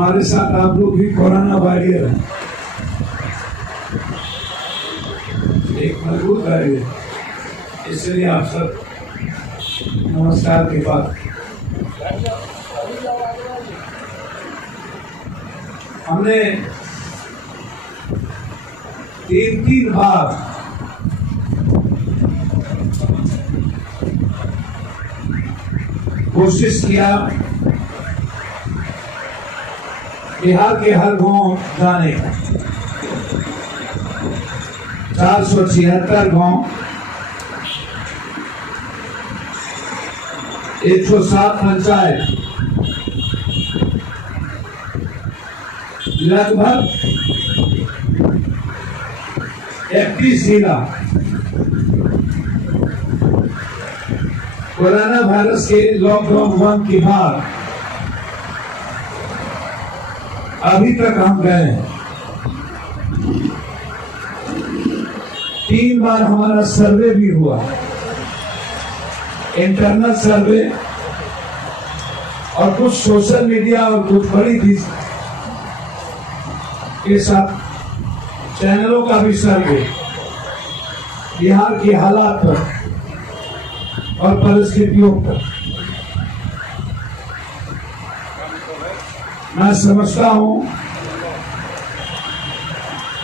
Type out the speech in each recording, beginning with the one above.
हमारे साथ आप लोग भी कोरोना वॉरियर हैं, एक मजबूत वॉरियर, इसलिए आप सब नमस्कार के बाद हमने 3 बार कोशिश किया बिहार के हर गांव जाने का। 476 गांव, 107 पंचायत, लगभग 31 जिला कोरोना वायरस के लॉकडाउन 1 के बाद अभी तक हम गए हैं। 3 बार हमारा सर्वे भी हुआ, इंटरनल सर्वे और कुछ सोशल मीडिया और कुछ बड़ी के साथ चैनलों का भी सर्वे बिहार के हालात पर और परिस्थितियों पर। मैं समझता हूं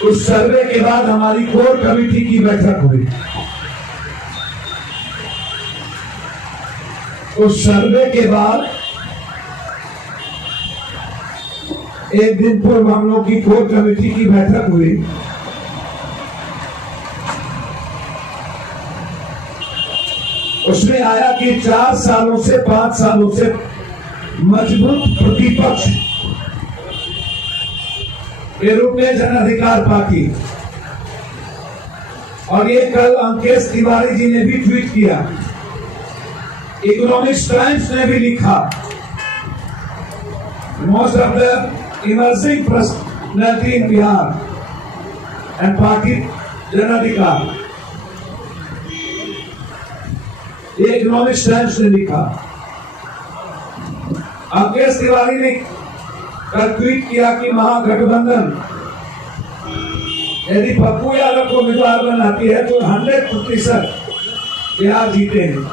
उस सर्वे के बाद हमारी कोर कमेटी की बैठक हुई। उस सर्वे के बाद एक दिन पूर्व हम लोग की कोर कमेटी की बैठक हुई। उसमें आया कि 4 सालों से 5 सालों से मजबूत प्रतिपक्ष के रूप में जन अधिकार पार्टी, और ये कल अंकेश तिवारी जी ने भी ट्वीट किया, इकोनॉमिक्स टाइम्स ने भी लिखा, most of the emerging personality in Bihar and party जन अधिकार, ये इकोनॉमिक्स टाइम्स ने लिखा। अंकेश तिवारी ने कल ट्वीट किया कि महागठबंधन यदि पप्पू यादव को उम्मीदवार बनाती है तो 100% बिहार जीतेंगे।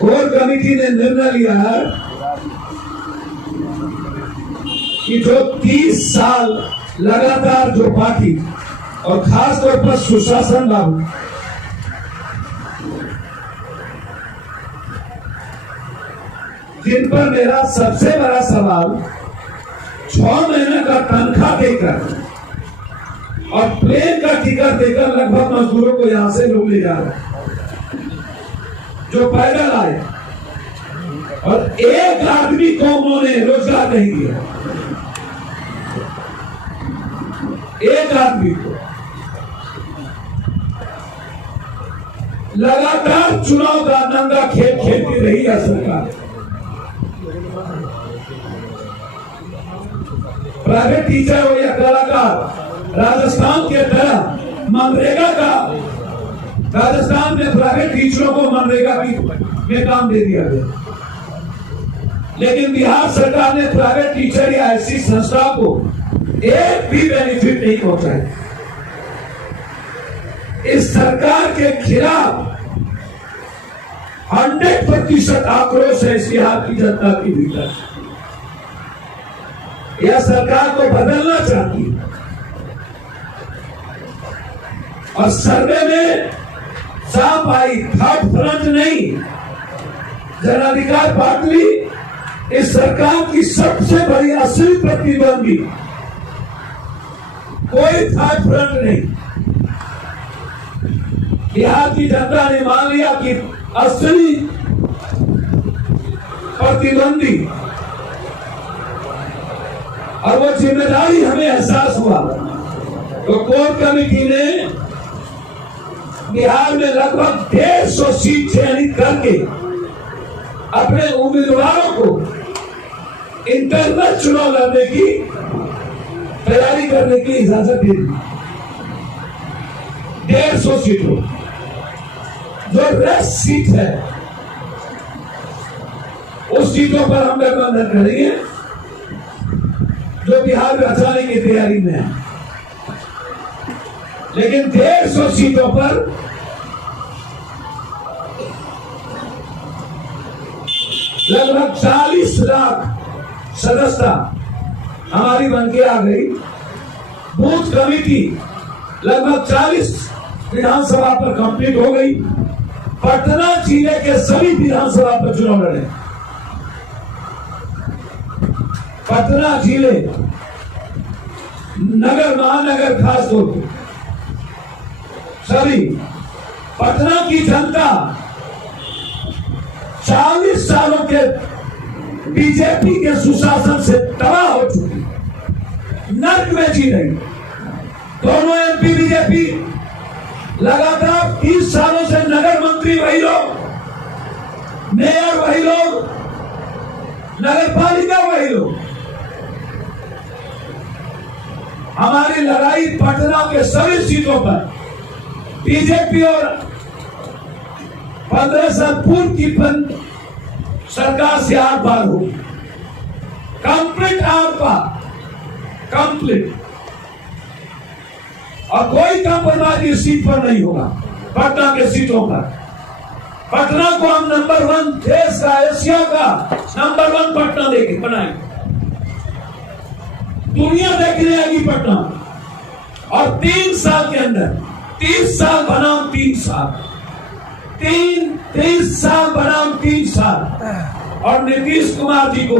कोर कमेटी ने निर्णय लिया है कि जो 30 साल लगातार जो पार्टी और खास तौर पर सुशासन लागू, जिन पर मेरा सबसे बड़ा सवाल 6 महीने का तनख्वाह देकर और प्लेन का टिकट देकर लगभग मजदूरों को यहां से लोग ले जा रहे हैं, जो पैदल आए, और एक आदमी को उन्होंने रोजगार नहीं दिया, एक आदमी को। लगातार चुनाव का नंगा खेल खेलती रही है सरकार। प्राइवेट टीचर हो या कलाकार, राजस्थान के तरह मनरेगा का, राजस्थान में प्राइवेट टीचरों को मनरेगा में काम दे दिया गया, लेकिन बिहार सरकार ने प्राइवेट टीचर या ऐसी संस्था को एक भी बेनिफिट नहीं पहुंचाया। इस सरकार के खिलाफ 100% आक्रोश है इस बिहार की जनता की भीतर। यह सरकार को बदलना चाहती है, और सर्वे में साफ आई, थर्ड फ्रंट नहीं, जन अधिकार पार्टी इस सरकार की सबसे बड़ी असली प्रतिद्वंदी, कोई थर्ड फ्रंट नहीं। बिहार की जनता ने मान लिया कि असली प्रतिद्वंदी, और वो जिम्मेदारी हमें एहसास हुआ। तो कोर कमेटी ने बिहार में लगभग 150 सीट चयनित करके अपने उम्मीदवारों को इंटरनल चुनाव लड़ने की तैयारी करने की इजाजत दे दी। 150 सीटों, जो रेस्ट सीट है उस सीटों पर हम गठबंधन करेंगे जो बिहार में बचाने की तैयारी में है। लेकिन 150 सीटों पर लगभग 40 लाख सदस्यता हमारी बनके आ गई। बूथ कमेटी लगभग 40 विधानसभा पर कंप्लीट हो गई। पटना जिले के सभी विधानसभा पर चुनाव लड़े। पटना जिले नगर महानगर खास तौर पर सभी पटना की जनता 40 सालों के बीजेपी के सुशासन से तबाह हो चुकी, नर्क में जी रही। दोनों एमपी बीजेपी लगातार 30 सालों से नगर मंत्री वही लोग, मेयर वही लोग, नगर पालिका वही लोग। हमारी लड़ाई पटना के सभी सीटों पर बीजेपी और 15 साल पूर्व की सरकार से आर पार होगी। कंप्लीट आर पार, कंप्लीट, और कोई कंप्रोमाइज इस सीट पर नहीं होगा। पटना के सीटों पर पटना को हम नंबर 1 देश का, एशिया का नंबर 1 पटना देके बनाएंगे। दुनिया देखने आएगी पटना। और 3 साल के अंदर 30 साल बनाम 3 साल, 30 साल बनाम 3 साल, और नीतीश कुमार जी को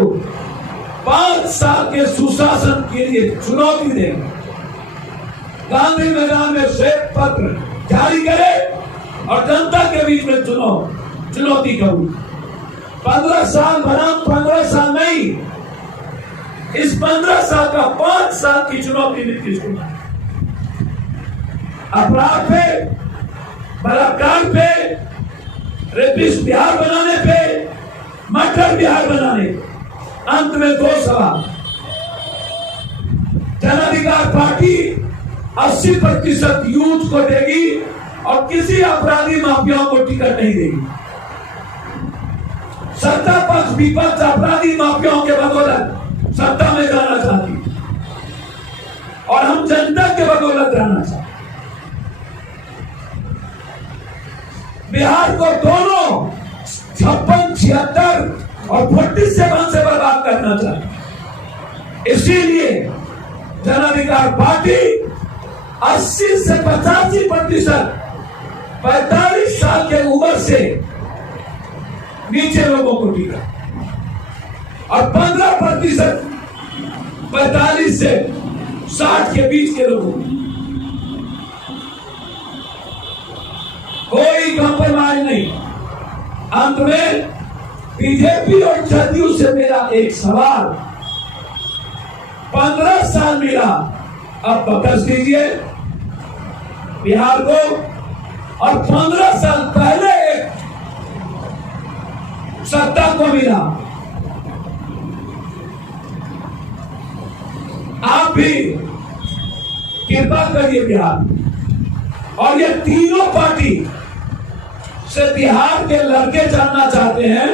5 साल के सुशासन के लिए चुनौती देंगे। गांधी मैदान में श्वेत पत्र जारी करे और जनता के बीच में चुनौती करूं। 15 साल बनाम 15 साल नहीं, इस 15 साल का 5 साल की चुनौती नीतीश कुमार। अपराध पे, बलात्कार पे, रेपिस्ट बिहार बनाने पे, मर्डर बिहार बनाने। अंत में 2 सवाल। जन अधिकार पार्टी 80% यूथ को देगी और किसी अपराधी माफियाओं को टिकट नहीं देगी। सत्ता पक्ष विपक्ष अपराधी माफियाओं के बदौलत सत्ता में जाना चाहती और हम जनता के बदौलत रहना चाहते। बिहार को दोनों 56, 76 और 47 से बर्बाद करना चाहते। इसीलिए जन अधिकार पार्टी 80 से 85% 45 साल के उम्र से नीचे लोगों को टिकट, और 15% 45 से 60 के बीच के लोगों को। कोई कंप्रोमाइज नहीं। अंत में बीजेपी और जदयू से मेरा एक सवाल, 15 साल मिला, अब बकस दीजिए बिहार को, और 15 साल पहले एक सत्ता को मिला। आप भी कृपा करिए बिहार, और ये तीनों पार्टी से बिहार के लड़के जानना चाहते हैं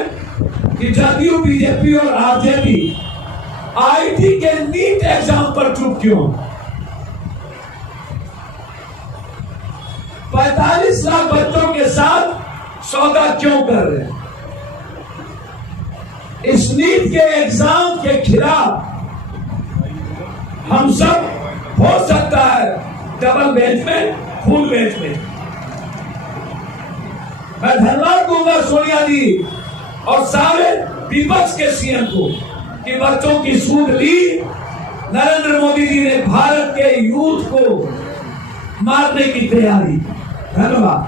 कि जदयू, बीजेपी और आरजेडी आईटी के नीट एग्जाम पर चुप क्यों? 45 लाख बच्चों के साथ सौदा क्यों कर रहे हैं? इस नीट के एग्जाम के खिलाफ हम सब, हो सकता है डबल बेंच में, फुल बेंच में। मैं धन्यवाद दूंगा सोनिया जी और सारे विपक्ष के सीएम को कि बच्चों की सूद ली। नरेंद्र मोदी जी ने भारत के यूथ को मारने की तैयारी। धन्यवाद।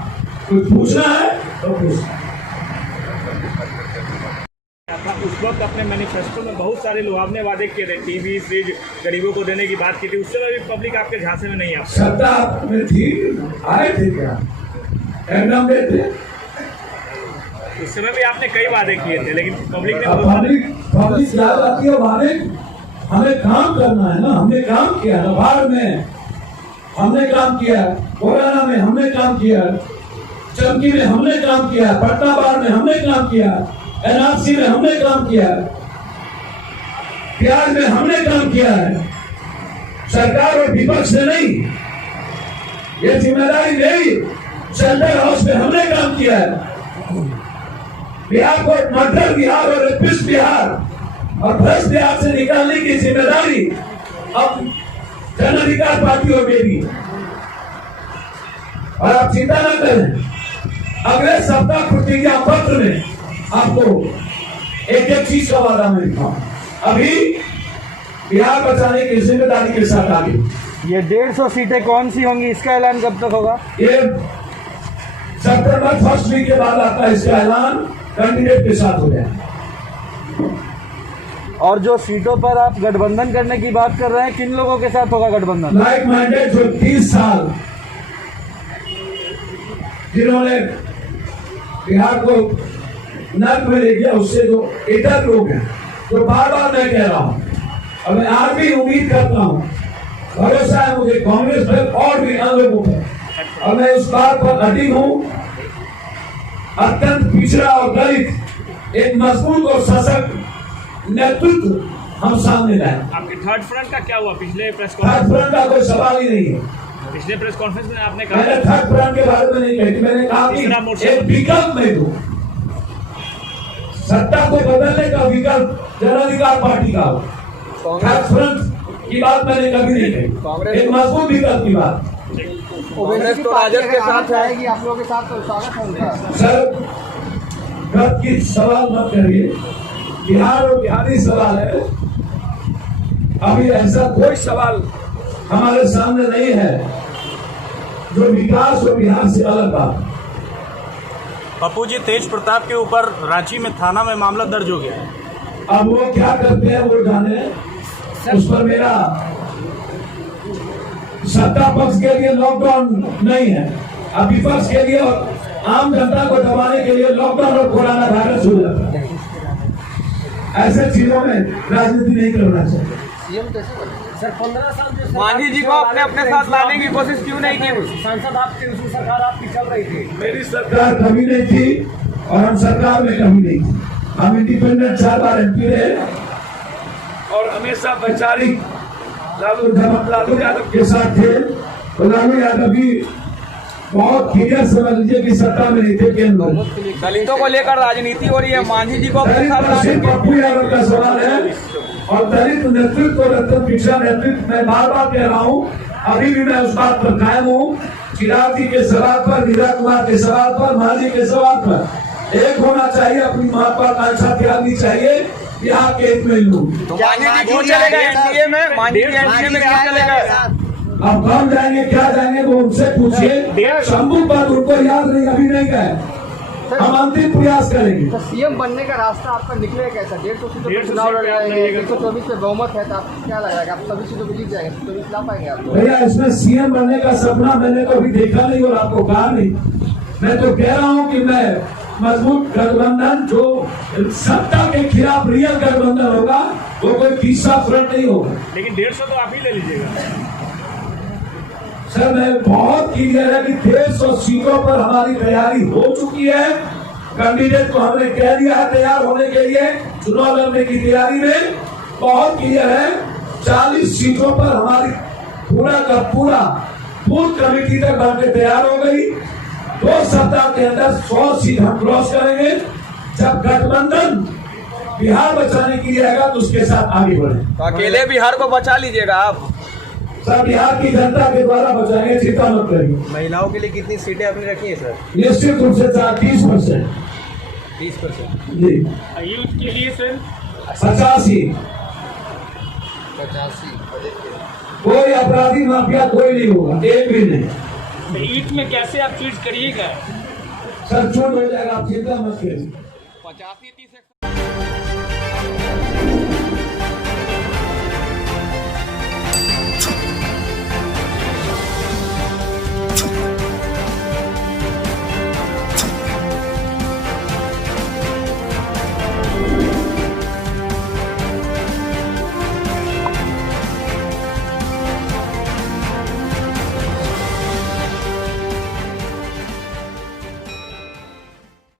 कोई पूछना है तो पूछ। उस वक्त अपने मैनिफेस्टो में बहुत सारे लुभावने वादे किए थे, टीवी, फ्रिज गरीबों को देने की बात की थी। उस समय भी पब्लिक आपके झांसे में नहीं आ पाई। सत्ता में थी, आए थे क्या? एकदम देते। उस समय भी आपने कई वादे किए थे, लेकिन पब्लिक ने पब्लिक याद आती है वादे। हमें काम करना है ना, हमने काम किया। बाढ़ में हमने काम किया, कोरोना में हमने काम किया, चमकी में हमने काम किया, पटना बाढ़ में हमने काम किया, एनआरसी में हमने काम किया है, प्याज में हमने काम किया है, सरकार और विपक्ष ने नहीं। ये जिम्मेदारी मेरी, सेंट्रल हाउस में हमने काम किया है। बिहार को मर्डर बिहार और रेपिस्ट बिहार और भ्रष्ट बिहार से निकालने की जिम्मेदारी अब जन अधिकार पार्टी और मेरी। और आप चिंता न करें, अगले सप्ताह प्रतिज्ञा पत्र में आपको एक एक चीज का वादा मिलेगा। अभी बिहार बचाने की जिम्मेदारी के साथ आगे। ये 150 सीटें कौन सी होंगी, इसका ऐलान कब तक होगा? ये सितंबर फर्स्ट वीक के बाद आपका इसका ऐलान कैंडिडेट के साथ हो जाए। और जो सीटों पर आप गठबंधन करने की बात कर रहे हैं, किन लोगों के साथ होगा गठबंधन? लाइक माइंडेड जो 30 साल जिन्होंने बिहार को नर्क में ले गया, उससे जो इतर लोग हैं, जो बार बार मैं कह रहा हूं, और मैं आज भी उम्मीद करता हूं, भरोसा है मुझे कांग्रेस पर और भी अन्य लोगों पर, और मैं इस बात पर अडिग हूं, अत्यंत पिछड़ा और दलित एक मजबूत और सशक्त नेतृत्व हम सामने लाए। आपके थर्ड फ्रंट का क्या हुआ? पिछले प्रेस थर्ड कॉन्फ्रेंस फ्रंट का कोई सवाल ही नहीं है। पिछले प्रेस कॉन्फ्रेंस में आपने मैंने कहा थर्ड फ्रंट के बारे में नहीं कही, मैंने कहा कि एक विकल्प में दो, सत्ता को बदलने का विकल्प जन अधिकार पार्टी का हो। थर्ड फ्रंट की बात मैंने कभी नहीं कही, एक मजबूत विकल्प की बात। कांग्रेस तो राजद के साथ रहेगी, आप लोगों के साथ तो स्वागत है उनका। सर, गत की सवाल मत करिए, बिहार और बिहारी सवाल है। अभी ऐसा कोई सवाल हमारे सामने नहीं है जो विकास और बिहार से अलग बात। पप्पू जी, तेज प्रताप के ऊपर रांची में थाना में मामला दर्ज हो गया है। अब वो क्या करते हैं वो जाने, उस पर मेरा सत्ता पक्ष के लिए लॉकडाउन नहीं है, अब विपक्ष के लिए और आम जनता को दबाने के लिए लॉकडाउन और कोरोना वायरस हो जाता है। ऐसे चीजों में राजनीति नहीं करना चाहिए। सर 15 साल मांझी जी को आपने अपने साथ लाने की कोशिश क्यों नहीं की? सांसद आपकी, उसकी सरकार आपकी चल रही थी। मेरी सरकार कभी नहीं थी और हम सरकार में कभी नहीं थी। हम इंडिपेंडेंट 4 बार MP रहे और हमेशा वैचारिक लालू यादव के साथ थे। तो लालू यादव भी बहुत क्लियर समझ लीजिए कि सत्ता में नहीं थे केंद्र में। दलितों को लेकर राजनीति हो रही है, मांझी जी को अपने साथ लाने की। पप्पू यादव का सवाल है और दलित नेतृत्व और अत्यंत पिछड़ा नेतृत्व, मैं बार बार कह रहा हूँ, अभी भी मैं उस बात पर कायम हूँ। चिराग जी के सवाल पर, नीरज कुमार के सवाल पर, मांझी के सवाल पर एक होना चाहिए, अपनी महत्वाकांक्षा त्यागनी चाहिए, यहाँ के हित में लोग। मांझी जी क्यों चले गए एनडीए में? मांझी जी एनडीए में क्यों चले गए? अब कौन जाएंगे क्या जाएंगे वो उनसे पूछिए। शंभू पर उनको याद नहीं, अभी नहीं गए, हम अंतिम प्रयास करेंगे। तो सीएम बनने का रास्ता आपका निकलेगा कैसा? 150 सीटों पर चुनाव लड़ रहे हैं, 124 पे बहुमत है, तो आपको क्या लग रहा है आप सभी सीटों पर जीत जाएंगे? 124 ला पाएंगे आप? भैया, इसमें CM बनने का सपना मैंने कभी देखा नहीं और आपको कहा नहीं। मैं तो कह रहा हूँ कि मैं मजबूत गठबंधन, जो सत्ता के खिलाफ रियल गठबंधन होगा, वो कोई तीसरा फ्रंट नहीं होगा। लेकिन 150 तो आप ही ले लीजिएगा। सर, मैं बहुत क्लियर है कि 150 सीटों पर हमारी तैयारी हो चुकी है। कैंडिडेट को हमने कह दिया है तैयार होने के लिए, चुनाव लड़ने की तैयारी में बहुत क्लियर है। 40 सीटों पर हमारी पूरा का पूरा बूथ कमेटी तक बनकर तैयार हो गई। 2 सप्ताह के अंदर 100 सीट हम क्रॉस करेंगे। जब गठबंधन बिहार बचाने के लिए आएगा तो उसके साथ आगे बढ़े। तो अकेले बिहार को बचा लीजिएगा आप? सर, बिहार की जनता के द्वारा बचाएंगे, चिंता मत करिए। महिलाओं के लिए कितनी सीटें आपने रखी है सर? निश्चित रूप से 30%। 30% जी। यूथ के लिए सर 85। कोई अपराधी माफिया कोई नहीं होगा, एक भी नहीं। ईट में कैसे आप चीज करिएगा? सर, छूट हो जाएगा, आप चिंता मत करिए। 85-30